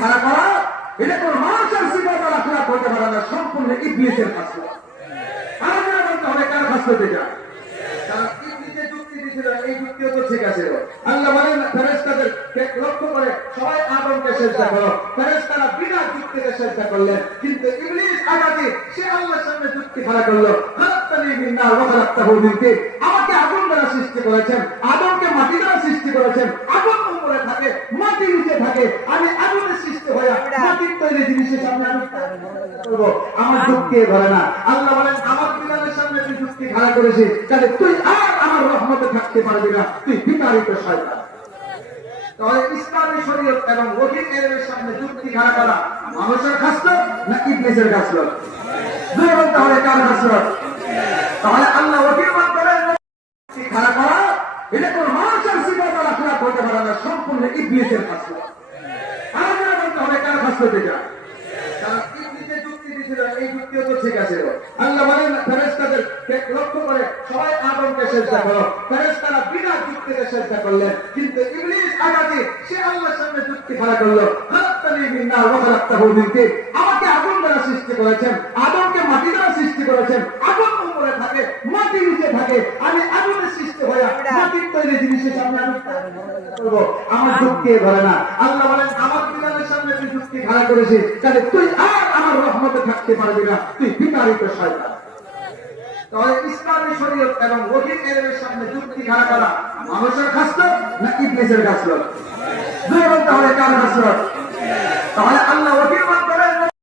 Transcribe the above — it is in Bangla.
খারাপ করা এটা কোন মানুষের সিফাত আর আখলাক হতে পারে না, সম্পূর্ণ ইবলিসের কাজ। আর যারা বলতে হবে কার কাজ করতে যায়, কারণ ইবলিসে যুক্তি দিয়েছিল, এই যুক্তিও তো ঠিক আছে। আল্লাহ বলেন ফেরেশতাদের লক্ষ্য করে সবাই আদমকে সিজদা করো, ফেরেশতারা বিনা যুক্তিতে সিজদা করলেন, কিন্তু ইবলিস আগাতে সে আল্লাহর সামনে যুক্তি খাড়া করলো। খালাকতানি মিন নার ওয়া খালাকতাহু মিন তিন, আমাকে আগুন দ্বারা সৃষ্টি করেছেন, আদমকে মাটি দ্বারা সৃষ্টি করেছেন। আগুন উপরে থাকে, মাটি নিচে থাকে, আমি আগুনের সৃষ্টি হয়ে মাটির তৈরি জিনিসের সামনে আমি করবো, আমার যুক্তি ধরে না। আল্লাহ বলেন আমার বিধানের সামনে তুই যুক্তি খাড়া করেছিস, তাহলে তুই আর আমার রহমতে থাকতে পারবি না, তুই বিতাড়িত শয়তান। তাহলে ইসলামী শরীয়ত এবং ওহীর এলেমের সামনে যুক্তি খাড়া করা মানুষের খাসলত না ইবলিসের খাসলত? দুই বলতে হবে কার খাসলত? তাহলে আল্লাহ ওহীর মাধ্যমে যুক্তি খাড়া করা এটা কোন মানুষের সিফাত আর আখলাক হতে পারে না, সম্পূর্ণ ইবলিসের খাসলত। আর যারা বলতে হবে কার খাসলত এটা, কারণ ইবলিসে যুক্তি দিয়েছিল, এই যুক্তিও তো ঠিক আছে। আল্লাহ বলেন ফেরেশতাদের লক্ষ্য করে সবাই আদমকে সিজদা করো, ফেরেশতারা বিনা যুক্তিতে সিজদা করলেন, কিন্তু ইবলিস আগাতে সে আল্লাহর সামনে যুক্তি খাড়া করলো। খালাকতানি মিন নার ওয়া খালাকতাহু মিন তিন, আমাকে আগুন দ্বারা সৃষ্টি করেছেন, আদমকে মাটি দ্বারা সৃষ্টি করেছেন। আগুন উপরে থাকে, মাটি নিচে থাকে, আমি আগুনের সৃষ্টি হয়ে মাটির তৈরি জিনিসের সামনে আমি করবো, আমার যুক্তি ধরে না। আল্লাহ বলেন আমার বিধানের সামনে তুই যুক্তি খাড়া করেছিস, তাহলে তুই আর আমার রহমতে থাকতে পারবি না, তুই বিতাড়িত শয়তান। তাহলে ইসলামী শরীয়ত এবং ওহীর এলেমের সামনে যুক্তি খাড়া করা মানুষের খাসলত না ইবলিসের খাসলত? দুই বলতে হবে কার খাসলত? তাহলে আল্লাহ ওহীর